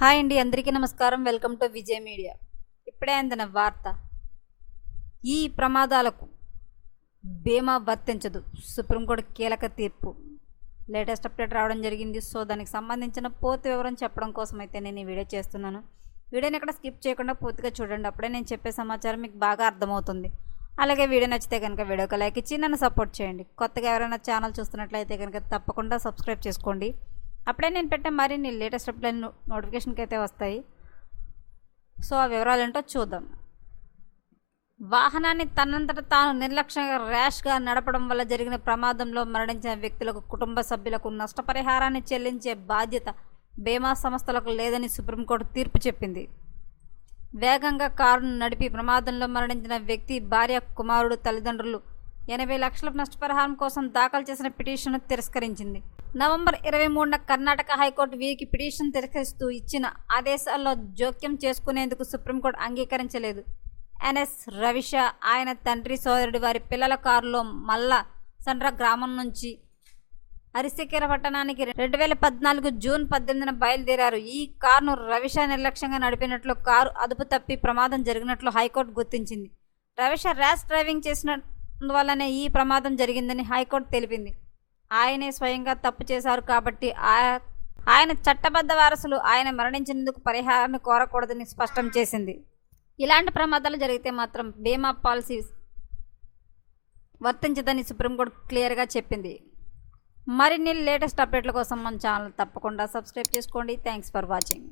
Hi అండి అందరికీ నమస్కారం. Welcome to Vijay media. ఇప్పుడే అందిన వార్త. ఈ ప్రమాదాలకు బీమా వర్తించదు. సుప్రీంకోర్టు కీలక తీర్పు. లేటెస్ట్ అప్డేట్ రావడం జరిగింది. సో దానికి సంబంధించిన పూర్తి వివరం చెప్పడం కోసం అయితే నేను ఈ వీడియో చేస్తున్నాను. వీడియోని ఇక్కడ స్కిప్ చేయకుండా పూర్తిగా చూడండి. అప్పుడే నేను చెప్పే సమాచారం మీకు బాగా అర్థమవుతుంది. అలాగే వీడియో నచ్చితే కనుక వీడియోకి లైక్ ఇచ్చి నన్ను సపోర్ట్ చేయండి. కొత్తగా ఎవరైనా ఛానల్ చూస్తున్నట్లయితే కనుక తప్పకుండా సబ్స్క్రైబ్ చేసుకోండి. అప్పుడే నేను పెట్టే మరిన్ని లేటెస్ట్ అప్డేట్ నోటిఫికేషన్కి అయితే వస్తాయి. సో ఆ వివరాలు ఏంటో చూద్దాం. వాహనాన్ని తనంతట తాను నిర్లక్ష్యంగా ర్యాష్గా నడపడం వల్ల జరిగిన ప్రమాదంలో మరణించిన వ్యక్తులకు కుటుంబ సభ్యులకు నష్టపరిహారాన్ని చెల్లించే బాధ్యత బీమా సంస్థలకు లేదని సుప్రీంకోర్టు తీర్పు చెప్పింది. వేగంగా కారును నడిపి ప్రమాదంలో మరణించిన వ్యక్తి భార్య కుమారుడు తల్లిదండ్రులు ఎనభై లక్షల నష్టపరిహారం కోసం దాఖలు చేసిన పిటిషన్ను తిరస్కరించింది. నవంబర్ ఇరవై మూడున కర్ణాటక హైకోర్టు వీరికి పిటిషన్ తిరస్కరిస్తూ ఇచ్చిన ఆదేశాల్లో జోక్యం చేసుకునేందుకు సుప్రీంకోర్టు అంగీకరించలేదు. ఎన్ఎస్ రవిష ఆయన తండ్రి సోదరుడి వారి పిల్లల కారులో మల్ల సండ్ర గ్రామం నుంచి అరిసికెర పట్టణానికి రెండు వేల పద్నాలుగు జూన్ పద్దెనిమిదిన బయలుదేరారు. ఈ కారును రవిష నిర్లక్ష్యంగా నడిపినట్లు కారు అదుపు తప్పి ప్రమాదం జరిగినట్లు హైకోర్టు గుర్తించింది. రవిష ర్యాష్ డ్రైవింగ్ చేసినందువల్లనే ఈ ప్రమాదం జరిగిందని హైకోర్టు తెలిపింది. ఆయనే స్వయంగా తప్పు చేశారు కాబట్టి ఆయన చట్టబద్ధ వారసులు ఆయన మరణించినందుకు పరిహారాన్ని కోరకూడదని స్పష్టం చేసింది. ఇలాంటి ప్రమాదాలు జరిగితే మాత్రం బీమా పాలసీ వర్తించదని సుప్రీంకోర్టు క్లియర్గా చెప్పింది. మరిన్ని లేటెస్ట్ అప్డేట్ల కోసం మన ఛానల్ తప్పకుండా సబ్స్క్రైబ్ చేసుకోండి. Thanks for watching.